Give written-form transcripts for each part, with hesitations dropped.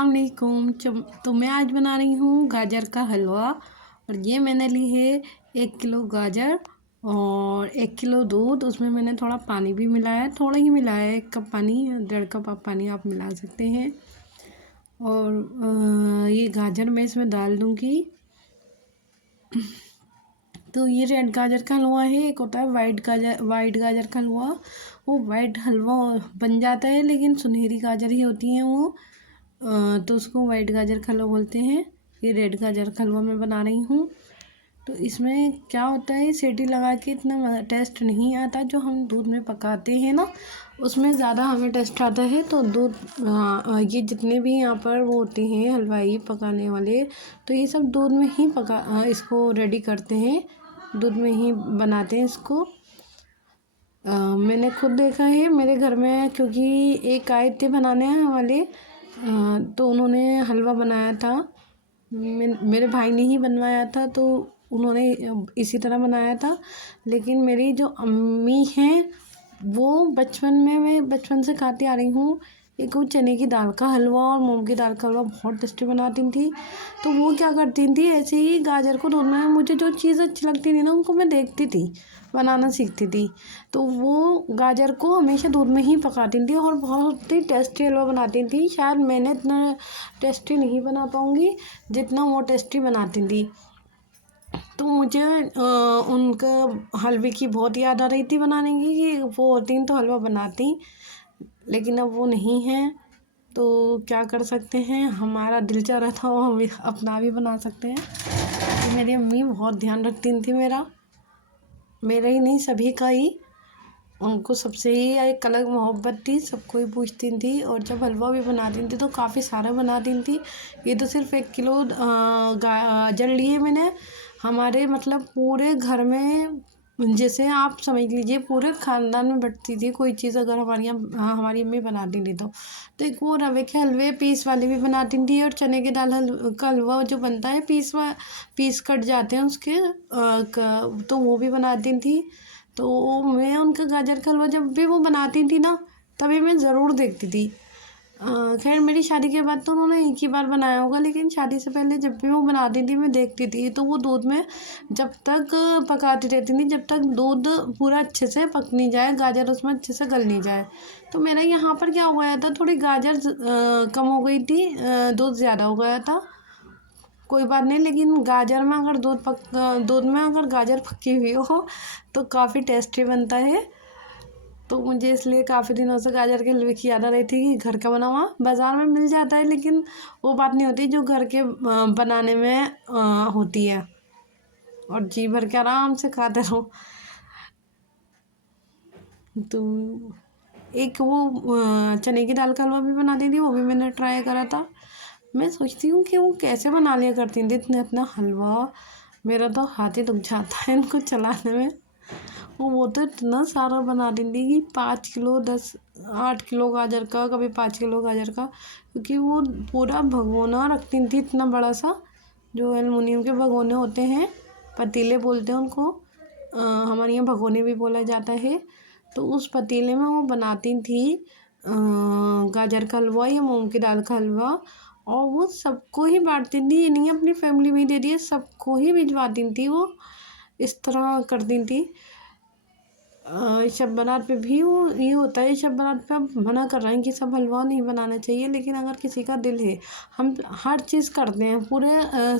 अस्सलाम वालेकुम। तो मैं आज बना रही हूँ गाजर का हलवा। और ये मैंने ली है 1 किलो गाजर और 1 किलो दूध। उसमें मैंने थोड़ा पानी भी मिलाया है, थोड़ा ही मिलाया है, 1 कप पानी, 1.5 कप आप पानी आप मिला सकते हैं। और ये गाजर मैं इसमें डाल दूँगी। तो ये रेड गाजर का हलवा है, एक होता है वाइट गाजर का हलवा। वो वाइट हलवा बन जाता है लेकिन सुनहरी गाजर ही होती हैं वो, तो उसको वाइट गाजर का हलवा बोलते हैं। ये रेड गाजर का हलवा मैं बना रही हूँ। तो इसमें क्या होता है, सीटी लगा के इतना टेस्ट नहीं आता जो हम दूध में पकाते हैं ना, उसमें ज़्यादा हमें टेस्ट आता है। तो दूध ये जितने भी यहाँ पर वो होते हैं हलवाई पकाने वाले, तो ये सब दूध में ही इसको रेडी करते हैं, दूध में ही बनाते हैं इसको। मैंने खुद देखा है मेरे घर में, क्योंकि एक आए थे बनाने वाले, तो उन्होंने हलवा बनाया था। मेरे भाई ने ही बनवाया था, तो उन्होंने इसी तरह बनाया था। लेकिन मेरी जो अम्मी हैं वो मैं बचपन से खाती आ रही हूँ। एक वो चने की दाल का हलवा और मूंग की दाल का हलवा बहुत टेस्टी बनाती थी। तो वो क्या करती थी, ऐसे ही गाजर को धोना है, मुझे जो चीज़ अच्छी लगती थी ना उनको मैं देखती थी, बनाना सीखती थी। तो वो गाजर को हमेशा दूध में ही पकाती थी और बहुत ही टेस्टी हलवा बनाती थी। शायद मैंने इतना टेस्टी नहीं बना पाऊँगी जितना वो टेस्टी बनाती थी। तो मुझे उनका हलवे की बहुत याद आ रही थी बनाने की, कि वो होती तो हलवा बनाती, लेकिन अब वो नहीं है। तो क्या कर सकते हैं, हमारा दिल चाह रहा था वो हम अपना भी बना सकते हैं। तो मेरी अम्मी बहुत ध्यान रखती थी मेरा ही नहीं सभी का ही। उनको सबसे ही एक अलग मोहब्बत थी, सबको ही पूछती थी। और जब हलवा भी बनाती थी तो काफ़ी सारा बनाती थी। ये तो सिर्फ 1 किलो गाजर लिए मैंने, हमारे मतलब पूरे घर में, जैसे आप समझ लीजिए पूरे ख़ानदान में बंटती थी कोई चीज़ अगर हमारी अम्मी बनाती थी तो एक वो रवे के हलवे पीस वाले भी बनाती थी, और चने के दाल का हलवा जो बनता है पीस कट जाते हैं उसके, तो वो भी बनाती थी। तो मैं उनका गाजर का हलवा जब भी वो बनाती थी ना, तभी मैं ज़रूर देखती थी। खैर मेरी शादी के बाद तो उन्होंने एक ही बार बनाया होगा, लेकिन शादी से पहले जब भी वो बनाती थी मैं देखती थी। तो वो दूध में जब तक पकाती रहती थी जब तक दूध पूरा अच्छे से पक नहीं जाए, गाजर उसमें अच्छे से गल नहीं जाए। तो मेरा यहाँ पर क्या हो गया था, थोड़ी गाजर कम हो गई थी, दूध ज़्यादा हो गया था। कोई बात नहीं, लेकिन दूध में अगर गाजर पकी हुई हो तो काफ़ी टेस्टी बनता है। तो मुझे इसलिए काफ़ी दिनों से गाजर के हलवे की याद आ रही थी कि घर का बना हुआ बाज़ार में मिल जाता है, लेकिन वो बात नहीं होती जो घर के बनाने में होती है, और जी भर के आराम से खाते रहो। तो एक वो चने की दाल का हलवा भी बनाती थी, वो भी मैंने ट्राई करा था। मैं सोचती हूँ कि वो कैसे बना लिया करती थी इतना हलवा, मेरा तो हाथ ही दुख जाता है इनको चलाने में। वो तो इतना सारा बना देती कि 5 किलो 8 किलो गाजर का, कभी 5 किलो गाजर का, क्योंकि वो पूरा भगोना रखती थी इतना बड़ा सा, जो एलुमिनियम के भगोने होते हैं, पतीले बोलते हैं उनको, हमारे यहाँ भगोने भी बोला जाता है। तो उस पतीले में वो बनाती थी गाजर का हलवा या मूंग की दाल का हलवा, और वो सबको ही बांटती थी, ये नहीं अपनी फैमिली में ही दे दिए, सबको ही भिजवाती थी वो, इस तरह करती थी। शब बारात पे भी वो ये होता है, शब बारात पे आप मना कर रहे हैं कि सब हलवा नहीं बनाना चाहिए, लेकिन अगर किसी का दिल है, हम हर चीज़ करते हैं, पूरे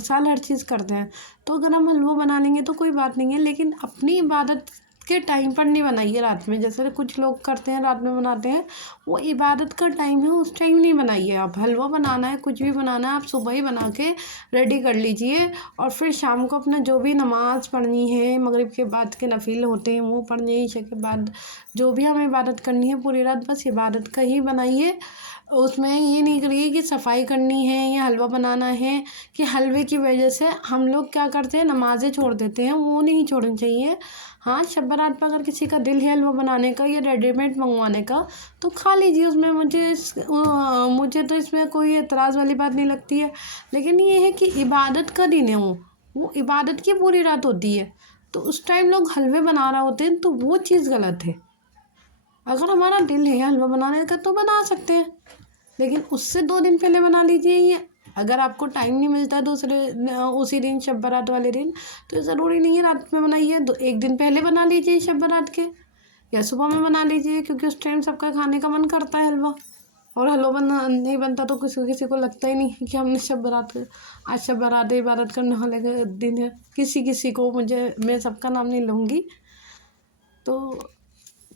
साल हर चीज़ करते हैं, तो अगर हम हलवा बना लेंगे तो कोई बात नहीं है, लेकिन अपनी इबादत के टाइम पर नहीं बनाइए रात में, जैसे कुछ लोग करते हैं रात में बनाते हैं, वो इबादत का टाइम है उस टाइम नहीं बनाइए। आप हलवा बनाना है, कुछ भी बनाना है, आप सुबह ही बना के रेडी कर लीजिए, और फिर शाम को अपना जो भी नमाज़ पढ़नी है, मगरिब के बाद के नफिल होते हैं वो पढ़ने, ईशा के बाद जो भी हमें इबादत करनी है पूरी रात, बस इबादत का ही बनाइए। उसमें ये नहीं करिए कि सफाई करनी है या हलवा बनाना है, कि हलवे की वजह से हम लोग क्या करते हैं, नमाज़ें छोड़ देते हैं, वो नहीं छोड़नी चाहिए। हाँ, शब बारात पर अगर किसी का दिल है हलवा बनाने का या रेडीमेड मंगवाने का तो खा लीजिए, उसमें मुझे तो इसमें कोई एतराज़ वाली बात नहीं लगती है। लेकिन ये है कि इबादत का दिन है, वो इबादत की पूरी रात होती है, तो उस टाइम लोग हलवे बना रहे होते हैं, तो वो चीज़ गलत है। अगर हमारा दिल है हलवा बनाने का तो बना सकते हैं, लेकिन उससे 2 दिन पहले बना लीजिए ये। अगर आपको टाइम नहीं मिलता उसी दिन शब बारात वाले दिन, तो ज़रूरी नहीं है रात में बनाइए, 1 दिन पहले बना लीजिए शब बारात के, या सुबह में बना लीजिए, क्योंकि उस टाइम सबका खाने का मन करता है हलवा। और हलवा बना नहीं बनता तो किसी किसी को लगता ही नहीं कि हमने शब बारात आज शब बारात इबादत करने वाले का दिन है। किसी किसी को, मैं सबका नाम नहीं लूँगी। तो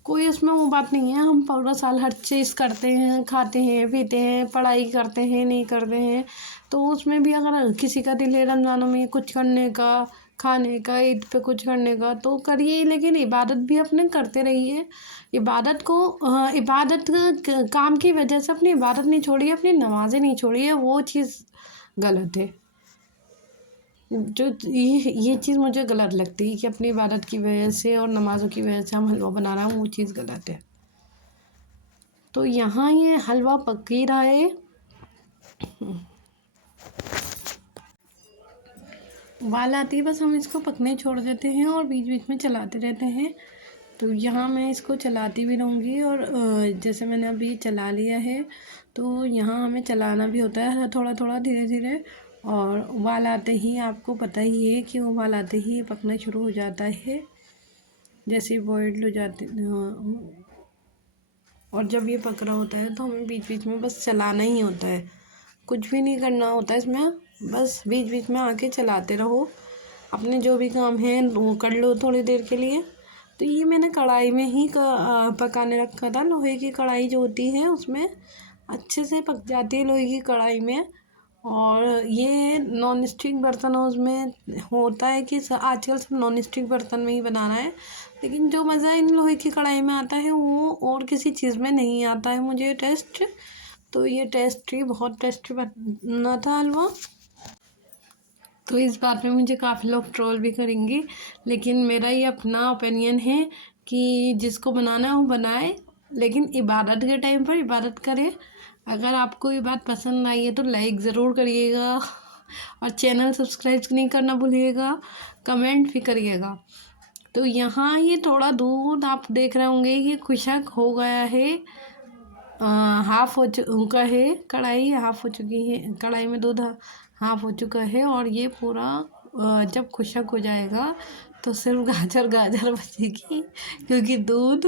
कोई उसमें वो बात नहीं है, हम पूरा साल हर चीज़ करते हैं, खाते हैं, पीते हैं, पढ़ाई करते हैं, नहीं करते हैं। तो उसमें भी अगर किसी का दिल है रमज़ानों में कुछ करने का, खाने का, ईद पे कुछ करने का, तो करिए, लेकिन इबादत भी अपने करते रहिए। इबादत को इबादत काम की वजह से अपनी इबादत नहीं छोड़िए, अपनी नमाज़ें नहीं छोड़िए, वो चीज़ गलत है। जो ये चीज़ मुझे गलत लगती है कि अपनी इबादत की वजह से और नमाज़ों की वजह से हम हलवा बना रहे हैं, वो चीज़ गलत है। तो यहाँ ये हलवा पक ही रहा है। उबाल आती है, बस हम इसको पकने छोड़ देते हैं और बीच बीच में चलाते रहते हैं। तो यहाँ मैं इसको चलाती भी रहूँगी, और जैसे मैंने अभी चला लिया है, तो यहाँ हमें चलाना भी होता है थोड़ा थोड़ा, धीरे धीरे। और उबाल आते ही आपको पता ही है कि उबाल आते ही पकना शुरू हो जाता है, जैसे बॉइल्ड हो जाते। और जब ये पक रहा होता है तो हमें बीच बीच में बस चलाना ही होता है, कुछ भी नहीं करना होता है इसमें, बस बीच बीच में आके चलाते रहो। अपने जो भी काम है वो कर लो थोड़ी देर के लिए। तो ये मैंने कढ़ाई में ही पकाने रखा था, लोहे की कढ़ाई जो होती है उसमें अच्छे से पक जाती है, लोहे की कढ़ाई में। और ये नॉन स्टिक बर्तन उसमें होता है कि आजकल सब नॉन स्टिक बर्तन में ही बनाना है, लेकिन जो मज़ा इन लोहे की कढ़ाई में आता है वो और किसी चीज़ में नहीं आता है मुझे टेस्ट। तो ये टेस्टी, बहुत टेस्टी बना था हलवा। तो इस बात में मुझे काफ़ी लोग ट्रोल भी करेंगे, लेकिन मेरा ये अपना ओपिनियन है कि जिसको बनाना है वो बनाए, लेकिन इबादत के टाइम पर इबादत करे। अगर आपको ये बात पसंद आई है तो लाइक ज़रूर करिएगा, और चैनल सब्सक्राइब नहीं करना भूलिएगा, कमेंट भी करिएगा। तो यहाँ ये थोड़ा दूध आप देख रहे होंगे, ये खुशक हो गया है, हाफ़ हो चुका है, कढ़ाई हाफ़ हो चुकी है, कढ़ाई में दूध हाफ़ हो चुका है। और ये पूरा जब खुशक हो जाएगा तो सिर्फ गाजर गाजर बचेगी, क्योंकि दूध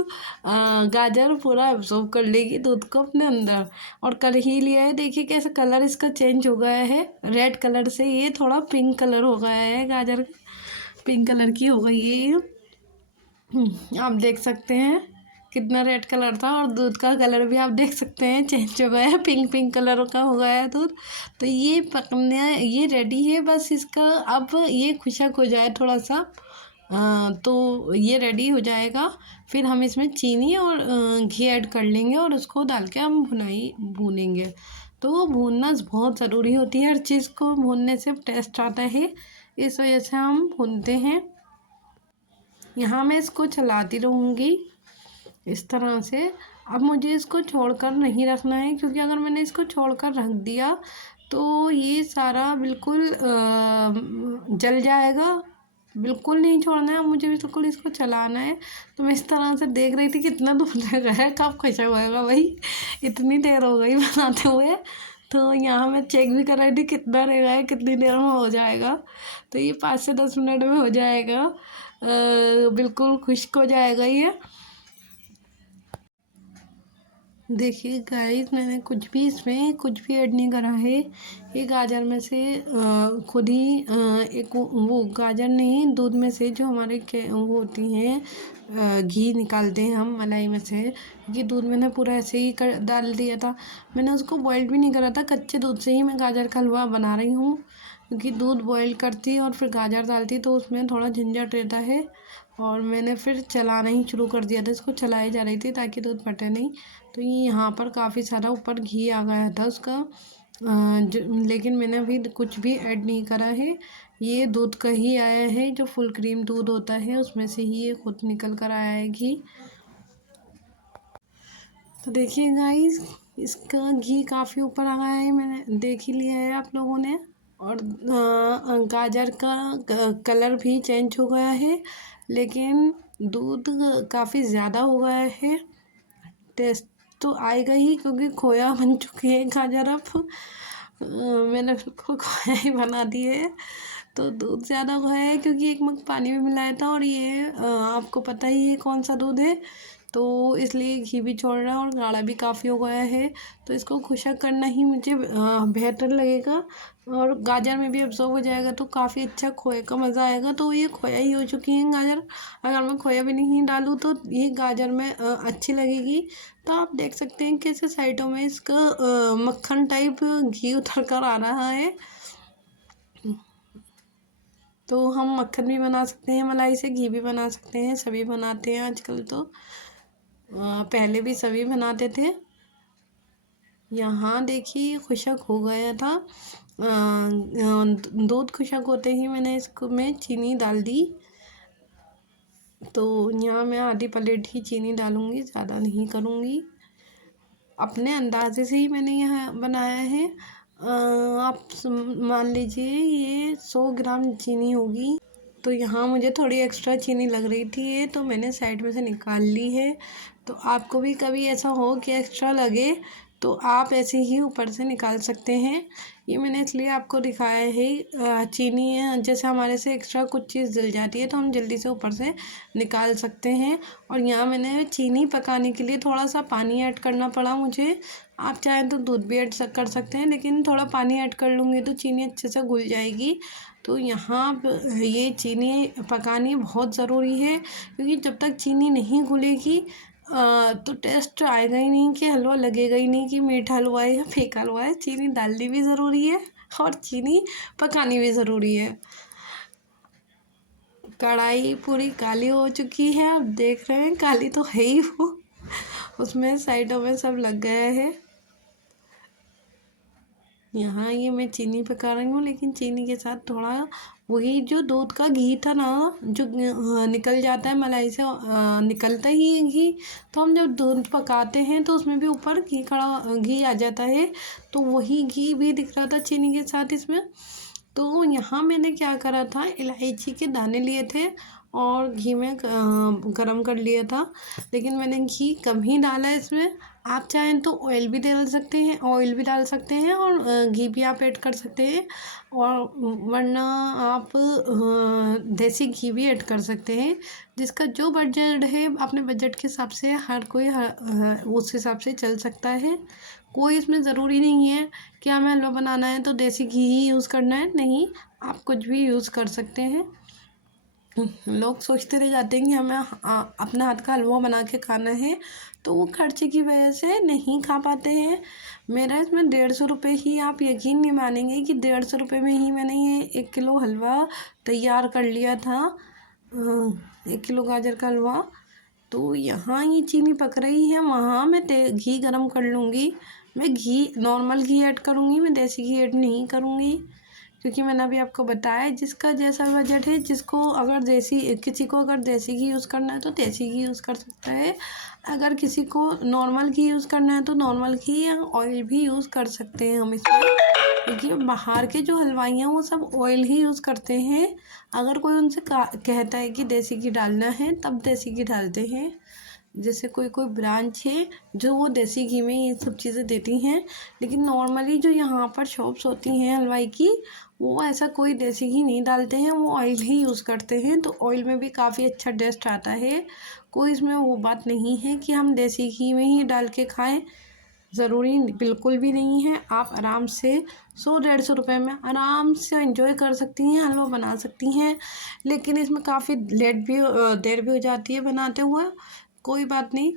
गाजर पूरा एब्जॉर्ब कर लेगी दूध को अपने अंदर। और कर ही लिया है, देखिए कैसे कलर इसका चेंज हो गया है, रेड कलर से ये थोड़ा पिंक कलर हो गया है, गाजर पिंक कलर की हो गई है ये। आप देख सकते हैं कितना रेड कलर था, और दूध का कलर भी आप देख सकते हैं चेंज हो गया है, पिंक पिंक कलर का हो गया है दूध। तो ये पकने ये रेडी है, बस इसका अब ये खुशक हो जाए थोड़ा सा, तो ये रेडी हो जाएगा। फिर हम इसमें चीनी और घी ऐड कर लेंगे, और उसको डाल के हम भूनेंगे। तो वो भूनना बहुत ज़रूरी होती है, हर चीज़ को भूनने से टेस्ट आता है, इस वजह से हम भूनते हैं। यहाँ मैं इसको चलाती रहूँगी इस तरह से। अब मुझे इसको छोड़कर नहीं रखना है, क्योंकि अगर मैंने इसको छोड़कर रख दिया तो ये सारा बिल्कुल जल जाएगा। बिल्कुल नहीं छोड़ना है मुझे, बिल्कुल इसको चलाना है। तो मैं इस तरह से देख रही थी कितना दूर लग रहा है, कब खुशक होएगा भाई, इतनी देर हो गई बनाते हुए। तो यहाँ मैं चेक भी कर रही थी कितना रह गया है, कितनी देर में हो जाएगा। तो ये 5 से 10 मिनट में हो जाएगा, बिल्कुल खुश्क हो जाएगा ये। देखिए गाइस, मैंने कुछ भी इसमें कुछ भी ऐड नहीं करा है। ये गाजर में से खुद ही एक वो गाजर नहीं, दूध में से जो हमारे वो होती हैं, घी निकालते हैं हम मलाई में से। ये दूध मैंने पूरा ऐसे ही डाल दिया था, मैंने उसको बॉयल भी नहीं करा था, कच्चे दूध से ही मैं गाजर का हलवा बना रही हूँ। क्योंकि दूध बॉयल करती और फिर गाजर डालती तो उसमें थोड़ा झंझट रहता है। और मैंने फिर चलाना ही शुरू कर दिया था, इसको चलाई जा रही थी ताकि दूध फटे नहीं। तो ये यहाँ पर काफ़ी सारा ऊपर घी आ गया था उसका, लेकिन मैंने अभी कुछ भी ऐड नहीं करा है। ये दूध का ही आया है, जो फुल क्रीम दूध होता है उसमें से ही ये खुद निकल कर आया है घी। तो देखिए गाइस, इसका घी काफ़ी ऊपर आ गया है, मैंने देख ही लिया है आप लोगों ने। और गाजर का कलर भी चेंज हो गया है, लेकिन दूध काफ़ी ज़्यादा हो गया है। टेस्ट तो आएगा ही, क्योंकि खोया बन चुकी है गाजर अब। मैंने बिल्कुल खोया ही बना दी है। तो दूध ज़्यादा खोया है, क्योंकि एक मग पानी में मिलाया था, और ये आपको पता ही है कौन सा दूध है, तो इसलिए घी भी छोड़ रहा है और गाढ़ा भी काफ़ी हो गया है। तो इसको खुशक करना ही मुझे बेहतर लगेगा, और गाजर में भी अब्सॉर्ब हो जाएगा, तो काफ़ी अच्छा खोए का मज़ा आएगा। तो ये खोया ही हो चुकी है गाजर। अगर मैं खोया भी नहीं डालूँ तो ये गाजर में अच्छी लगेगी। तो आप देख सकते हैं कैसे साइडों में इसका मक्खन टाइप घी उतर कर आ रहा है। तो हम मक्खन भी बना सकते हैं, मलाई से घी भी बना सकते हैं, सभी बनाते हैं आजकल। तो पहले भी सभी बनाते थे। यहाँ देखिए खुशक हो गया था। दूध खुशक होते ही मैंने इसको में चीनी डाल दी। तो यहाँ मैं आधी प्लेट ही चीनी डालूँगी, ज़्यादा नहीं करूँगी। अपने अंदाजे से ही मैंने यह बनाया है। आप मान लीजिए ये 100 ग्राम चीनी होगी। तो यहाँ मुझे थोड़ी एक्स्ट्रा चीनी लग रही थी, ये तो मैंने साइड में से निकाल ली है। तो आपको भी कभी ऐसा हो कि एक्स्ट्रा लगे तो आप ऐसे ही ऊपर से निकाल सकते हैं। ये मैंने इसलिए आपको दिखाया है। चीनी है, जैसे हमारे से एक्स्ट्रा कुछ चीज़ जल जाती है तो हम जल्दी से ऊपर से निकाल सकते हैं। और यहाँ मैंने चीनी पकाने के लिए थोड़ा सा पानी ऐड करना पड़ा मुझे। आप चाहें तो दूध भी ऐड कर सकते हैं, लेकिन थोड़ा पानी ऐड कर लूँगी तो चीनी अच्छे से घुल जाएगी। तो यहाँ ये चीनी पकानी बहुत ज़रूरी है, क्योंकि जब तक चीनी नहीं घुलेगी तो टेस्ट आएगा ही नहीं, कि हलवा लगेगा ही नहीं कि मीठा हलवा है या फीका हलवा है। चीनी डालनी भी ज़रूरी है और चीनी पकानी भी ज़रूरी है। कढ़ाई पूरी काली हो चुकी है, आप देख रहे हैं, काली तो है ही वो, उसमें साइडों में सब लग गया है। यहाँ ये मैं चीनी पका रही हूँ, लेकिन चीनी के साथ थोड़ा वही जो दूध का घी था ना, जो निकल जाता है मलाई से, निकलता ही है घी। तो हम जब दूध पकाते हैं तो उसमें भी ऊपर घी आ जाता है, तो वही घी भी दिख रहा था चीनी के साथ इसमें। तो यहाँ मैंने क्या करा था, इलायची के दाने लिए थे और घी में गरम कर लिया था, लेकिन मैंने घी कम ही डाला है इसमें। आप चाहें तो ऑयल भी डाल सकते हैं, और घी भी आप ऐड कर सकते हैं, और वरना आप देसी घी भी ऐड कर सकते हैं। जिसका जो बजट है, अपने बजट के हिसाब से हर कोई उस हिसाब से चल सकता है। कोई इसमें ज़रूरी नहीं है कि हमें हलवा बनाना है तो देसी घी ही यूज़ करना है, नहीं, आप कुछ भी यूज़ कर सकते हैं। लोग सोचते रह जाते हैं कि हमें अपना हाथ का हलवा बना के खाना है, तो वो खर्चे की वजह से नहीं खा पाते हैं। मेरा इसमें 150 रुपये ही, आप यकीन नहीं मानेंगे कि 150 रुपये में ही मैंने ये 1 किलो हलवा तैयार कर लिया था। 1 किलो गाजर का हलवा। तो यहाँ ये चीनी पक रही है, वहाँ मैं घी गरम कर लूँगी। मैं घी नॉर्मल घी ऐड करूँगी, मैं देसी घी ऐड नहीं करूँगी, क्योंकि मैंने अभी आपको बताया जिसका जैसा बजट है, किसी को अगर देसी घी यूज़ करना है तो देसी घी यूज़ कर सकता है। अगर किसी को नॉर्मल घी यूज़ करना है तो नॉर्मल घी या ऑयल भी यूज़ कर सकते हैं हम इसमें, क्योंकि बाहर के जो हलवाई हैं वो सब ऑयल ही यूज़ करते हैं। अगर कोई उनसे कहता है कि देसी घी डालना है, तब देसी घी डालते हैं। जैसे कोई कोई ब्रांच है जो वो देसी घी में ये सब चीज़ें देती हैं, लेकिन नॉर्मली जो यहाँ पर शॉप्स होती हैं हलवाई की, वो ऐसा कोई देसी घी नहीं डालते हैं, वो ऑयल ही यूज़ करते हैं। तो ऑयल में भी काफ़ी अच्छा टेस्ट आता है। कोई इसमें वो बात नहीं है कि हम देसी घी में ही डाल के खाएं, ज़रूरी बिल्कुल भी नहीं है। आप आराम से 100-150 रुपये में आराम से एंजॉय कर सकती हैं, हलवा बना सकती हैं। लेकिन इसमें काफ़ी देर भी हो जाती है बनाते हुए, कोई बात नहीं।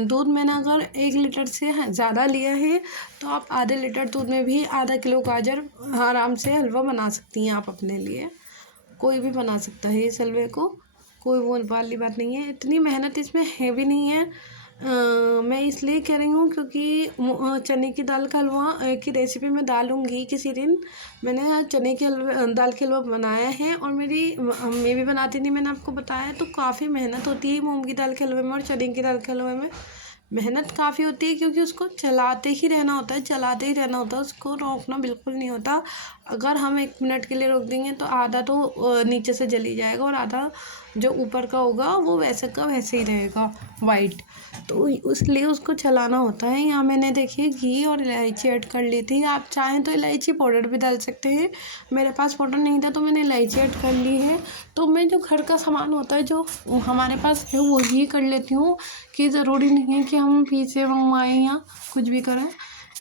दूध मैंने अगर 1 लीटर से ज़्यादा लिया है तो आप आधे लीटर दूध में भी आधा किलो गाजर आराम से हलवा बना सकती हैं। आप अपने लिए कोई भी बना सकता है इस हलवे को, कोई वो वाली बात नहीं है। इतनी मेहनत इसमें है भी नहीं है। मैं इसलिए कह रही हूँ क्योंकि चने की दाल का हलवा की रेसिपी मैं डालूँगी किसी दिन। मैंने चने के दाल के हलवा बनाया है, और मेरी मम्मी भी बनाती थी, मैंने आपको बताया। तो काफ़ी मेहनत होती है मूंग की दाल के हलवे में और चने की दाल के हलवे में। मेहनत काफ़ी होती है, क्योंकि उसको चलाते ही रहना होता है, उसको रोकना बिल्कुल नहीं होता। अगर हम 1 मिनट के लिए रोक देंगे तो आधा तो नीचे से जली जाएगा और आधा जो ऊपर का होगा वो वैसे का वैसे ही रहेगा वाइट। तो इसलिए उसको चलाना होता है। यहाँ मैंने देखिए घी और इलायची ऐड कर ली थी। आप चाहें तो इलायची पाउडर भी डाल सकते हैं। मेरे पास पाउडर नहीं था तो मैंने इलायची ऐड कर ली है। तो मैं जो घर का सामान होता है जो हमारे पास है वो ही कर लेती हूँ, कि ज़रूरी नहीं है कि हम पीछे मंगवाएं या कुछ भी करें।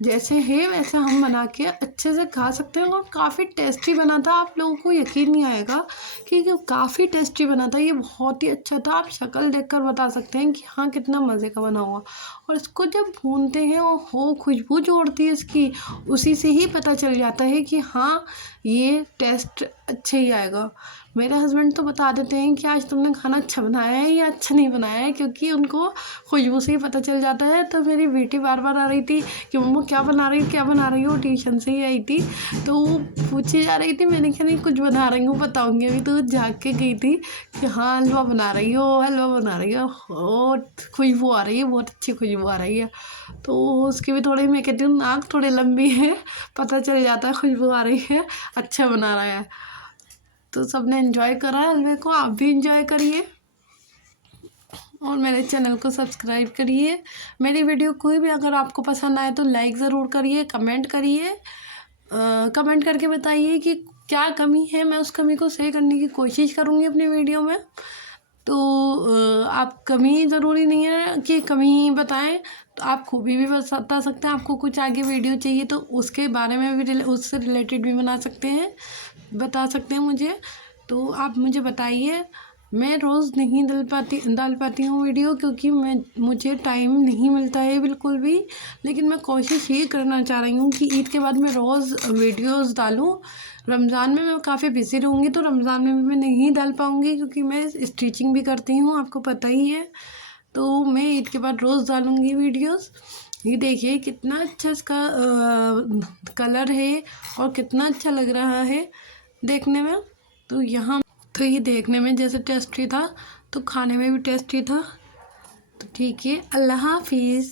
जैसे है वैसे हम बना के अच्छे से खा सकते हैं। और काफ़ी टेस्टी बना था, आप लोगों को यकीन नहीं आएगा कि काफ़ी टेस्टी बना था। ये बहुत ही अच्छा था, आप शक्ल देखकर बता सकते हैं कि हाँ कितना मज़े का बना हुआ। और इसको जब भूनते हैं और हो खुशबू जो उड़ती है इसकी, उसी से ही पता चल जाता है कि हाँ ये टेस्ट अच्छा ही आएगा। मेरे हस्बैंड तो बता देते हैं कि आज तुमने खाना अच्छा बनाया है या अच्छा नहीं बनाया है, क्योंकि उनको खुशबू से ही पता चल जाता है। तो मेरी बेटी बार बार आ रही थी कि मम्मा क्या बना रही हो क्या बना रही हो, ट्यूशन से ही आई थी तो वो पूछी जा रही थी। मैंने कहा नहीं कुछ बना रही हूँ बताऊँगी अभी। तो झाँक के गई थी कि हाँ हलवा बना रही हो, हलवा बना रही हो, और खुशबू आ रही है, बहुत अच्छी खुशबू आ रही है। तो उसकी भी थोड़ी, मैं कहती हूँ नाक थोड़ी लंबी है, पता चल जाता है खुशबू आ रही है, अच्छा बना रहा है। तो सबने एंजॉय करा हलवे को, आप भी एंजॉय करिए और मेरे चैनल को सब्सक्राइब करिए। मेरी वीडियो कोई भी अगर आपको पसंद आए तो लाइक ज़रूर करिए, कमेंट करिए, कमेंट करके बताइए कि क्या कमी है, मैं उस कमी को सही करने की कोशिश करूँगी अपनी वीडियो में। तो आप कमी ज़रूरी नहीं है कि कमी बताएं, तो आप खूबी भी बता सकते हैं। आपको कुछ आगे वीडियो चाहिए तो उसके बारे में भी उससे रिलेटेड भी बना सकते हैं, बता सकते हैं मुझे। तो आप मुझे बताइए। मैं रोज़ नहीं डाल पाती हूँ वीडियो, क्योंकि मुझे टाइम नहीं मिलता है बिल्कुल भी। लेकिन मैं कोशिश ये करना चाह रही हूँ कि ईद के बाद मैं रोज़ वीडियोस डालूँ। रमज़ान में मैं काफ़ी बिज़ी रहूँगी तो रमज़ान में भी मैं नहीं डाल पाऊँगी, क्योंकि मैं स्टिचिंग भी करती हूँ, आपको पता ही है। तो मैं ईद के बाद रोज़ डालूँगी वीडियोस। ये देखिए कितना अच्छा इसका कलर है और कितना अच्छा लग रहा है देखने में। तो यहाँ तो ये देखने में जैसे टेस्टी था तो खाने में भी टेस्टी था। तो ठीक है, अल्लाह हाफिज़।